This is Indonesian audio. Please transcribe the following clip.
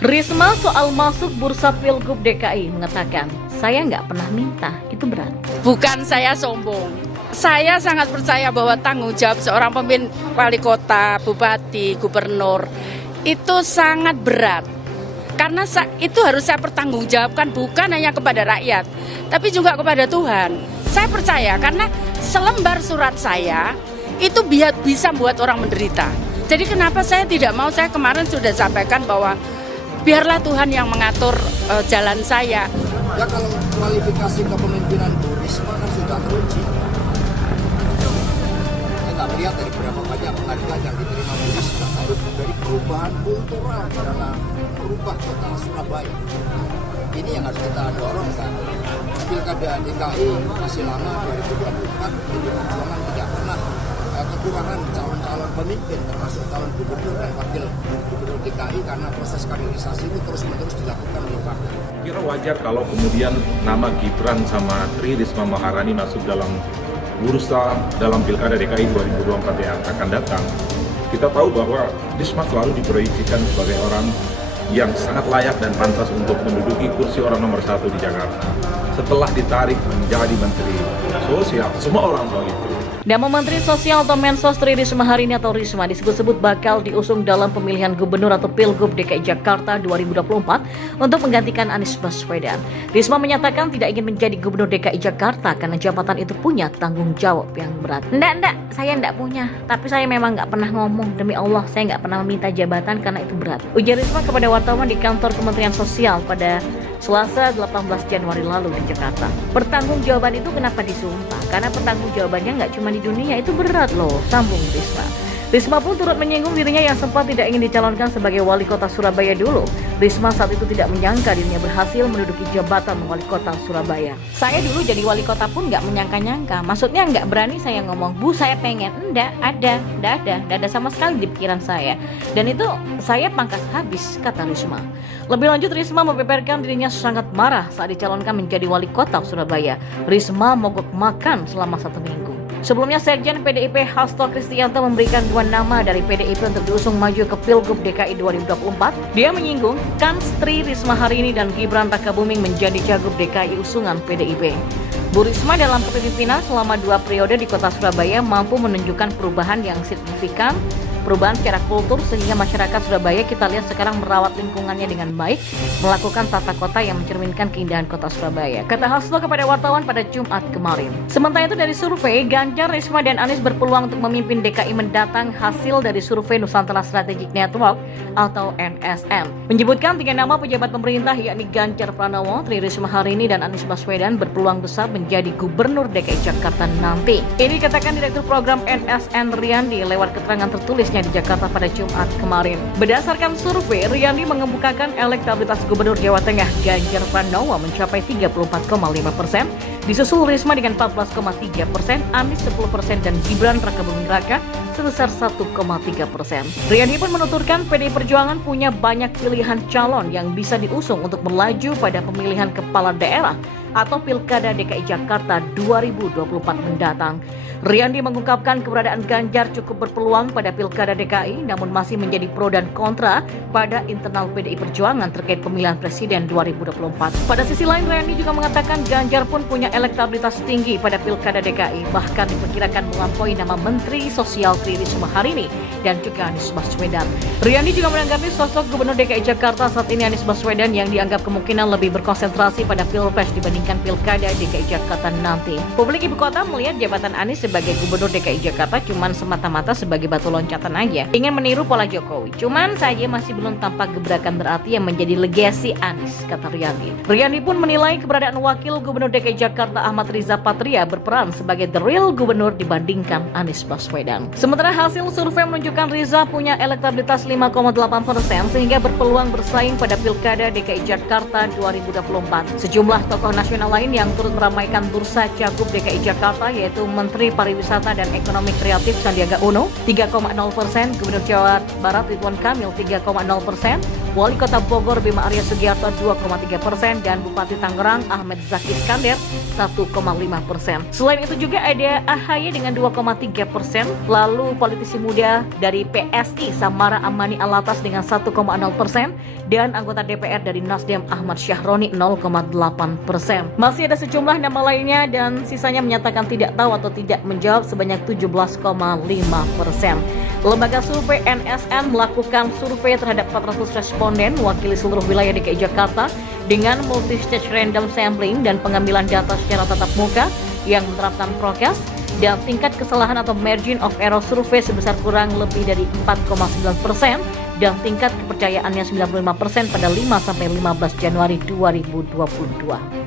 Risma soal masuk bursa Pilgub DKI mengatakan, saya nggak pernah minta, itu berat. Bukan saya sombong. Saya sangat percaya bahwa tanggung jawab seorang pemimpin wali kota, bupati, gubernur itu sangat berat. Karena itu harus saya pertanggungjawabkan bukan hanya kepada rakyat, tapi juga kepada Tuhan. Saya percaya karena selembar surat saya itu bisa membuat orang menderita. Jadi kenapa saya tidak mau, saya kemarin sudah sampaikan bahwa biarlah Tuhan yang mengatur jalan saya. Ya kalau kualifikasi kepemimpinan Bu Risma kan sudah teruji. Saya nggak melihat dari berapa banyak penghargaan yang diterima Bu Risma, tapi dari perubahan kultural dalam merubah kota Surabaya. Ini yang harus kita dorong kan. Pilkada DKI masih lama 2024, jadi perjuangan tidak pernah kekurangan calon-calon pemimpin termasuk calon gubernur dan wakil gubernur DKI karena proses kaderisasi itu terus-menerus dilakukan oleh partai. Kira wajar kalau kemudian nama Gibran sama Tri Risma Maharani masuk dalam bursa dalam Pilkada DKI 2024 yang akan datang. Kita tahu bahwa Risma selalu diproyeksikan sebagai orang yang sangat layak dan pantas untuk menduduki kursi orang nomor 1 di Jakarta. Setelah ditarik menjadi Menteri Sosial, semua orang tahu itu. Nama Menteri Sosial atau Mensos Tri Risma hari ini atau Risma disebut-sebut bakal diusung dalam pemilihan gubernur atau Pilgub DKI Jakarta 2024 untuk menggantikan Anies Baswedan. Risma menyatakan tidak ingin menjadi gubernur DKI Jakarta karena jabatan itu punya tanggung jawab yang berat. Enggak, saya enggak punya. Tapi saya memang enggak pernah ngomong, demi Allah saya enggak pernah meminta jabatan karena itu berat. Ujar Risma kepada wartawan di kantor Kementerian Sosial pada Selasa 18 Januari lalu di Jakarta. Pertanggungjawaban itu kenapa disumpah? Karena pertanggungjawabannya nggak cuma di dunia, itu berat loh, sambung Risma. Risma pun turut menyinggung dirinya yang sempat tidak ingin dicalonkan sebagai wali kota Surabaya dulu. Risma saat itu tidak menyangka dirinya berhasil menduduki jabatan wali kota Surabaya. Saya dulu jadi wali kota pun nggak menyangka-nyangka. Maksudnya nggak berani saya ngomong, Bu saya pengen. Nggak ada sama sekali di pikiran saya. Dan itu saya pangkas habis, kata Risma. Lebih lanjut, Risma membeberkan dirinya sangat marah saat dicalonkan menjadi wali kota Surabaya. Risma mogok makan selama 1 minggu. Sebelumnya, Sekjen PDIP Hasto Kristianto memberikan 2 nama dari PDIP untuk diusung maju ke Pilgub DKI 2024. Dia menyinggung kans Tri Risma hari ini dan Gibran Rakabuming menjadi cagup DKI usungan PDIP. Bu Risma dalam kepemimpinan selama 2 periode di kota Surabaya mampu menunjukkan perubahan yang signifikan, perubahan secara kultur sehingga masyarakat Surabaya kita lihat sekarang merawat lingkungannya dengan baik, melakukan tata kota yang mencerminkan keindahan kota Surabaya, kata Hasto kepada wartawan pada Jumat kemarin. Sementara itu dari survei, Ganjar, Risma, dan Anies berpeluang untuk memimpin DKI mendatang. Hasil dari survei Nusantara Strategic Network atau NSN menyebutkan 3 nama pejabat pemerintah yakni Ganjar Pranowo, Tri Risma hari ini, dan Anies Baswedan berpeluang besar menjadi gubernur DKI Jakarta nanti. Ini dikatakan Direktur Program NSN Riyandi lewat keterangan tertulisnya di Jakarta pada Jumat kemarin. Berdasarkan survei, Riyandi mengemukakan elektabilitas Gubernur Jawa Tengah Ganjar Pranowo mencapai 34,5%, disusul Risma dengan 14,3%, Anies 10%, dan Gibran Rakabuming Raka sebesar 1,3%. Riyandi pun menuturkan PDI Perjuangan punya banyak pilihan calon yang bisa diusung untuk melaju pada pemilihan kepala daerah atau Pilkada DKI Jakarta 2024 mendatang. Riyandi mengungkapkan keberadaan Ganjar cukup berpeluang pada Pilkada DKI, namun masih menjadi pro dan kontra pada internal PDI Perjuangan terkait pemilihan presiden 2024. Pada sisi lain, Riyandi juga mengatakan Ganjar pun punya elektabilitas tinggi pada Pilkada DKI, bahkan diperkirakan melampaui nama Menteri Sosial Tri Risma hari ini dan juga Anies Baswedan. Riyandi juga menanggapi sosok Gubernur DKI Jakarta saat ini Anies Baswedan yang dianggap kemungkinan lebih berkonsentrasi pada Pilpres dibandingkan Pilkada DKI Jakarta nanti. Publik ibu kota melihat jabatan Anies sebagai Gubernur DKI Jakarta cuman semata-mata sebagai batu loncatan aja, ingin meniru pola Jokowi. Cuman saja masih belum tampak gebrakan berarti yang menjadi legasi Anies, kata Riyandi. Riyandi pun menilai keberadaan Wakil Gubernur DKI Jakarta Ahmad Riza Patria berperan sebagai the real gubernur dibandingkan Anies Baswedan. Sementara hasil survei menunjukkan Riza punya elektabilitas 5,8% sehingga berpeluang bersaing pada Pilkada DKI Jakarta 2024. Sejumlah tokoh nasional lain yang turut meramaikan bursa cagup DKI Jakarta yaitu Menteri Pariwisata dan Ekonomi Kreatif Sandiaga Uno 3,0%, Gubernur Jawa Barat Ridwan Kamil 3,0%, Wali Kota Bogor Bima Arya Sugiarto 2,3% dan Bupati Tangerang Ahmed Zaki Iskandar 1,5%. Selain itu juga ada AHY dengan 2,3%, lalu politisi muda dari PSI Samara Amani Alatas dengan 1,0% dan anggota DPR dari Nasdem Ahmad Syahroni 0,8%. Masih ada sejumlah nama lainnya dan sisanya menyatakan tidak tahu atau tidak menjawab sebanyak 17,5%. Lembaga survei NSN melakukan survei terhadap 400 responden mewakili seluruh wilayah DKI Jakarta dengan multi-stage random sampling dan pengambilan data secara tatap muka yang menerapkan prokes dan tingkat kesalahan atau margin of error survei sebesar kurang lebih dari 4,9% dan tingkat kepercayaannya 95% pada 5-15 Januari 2022.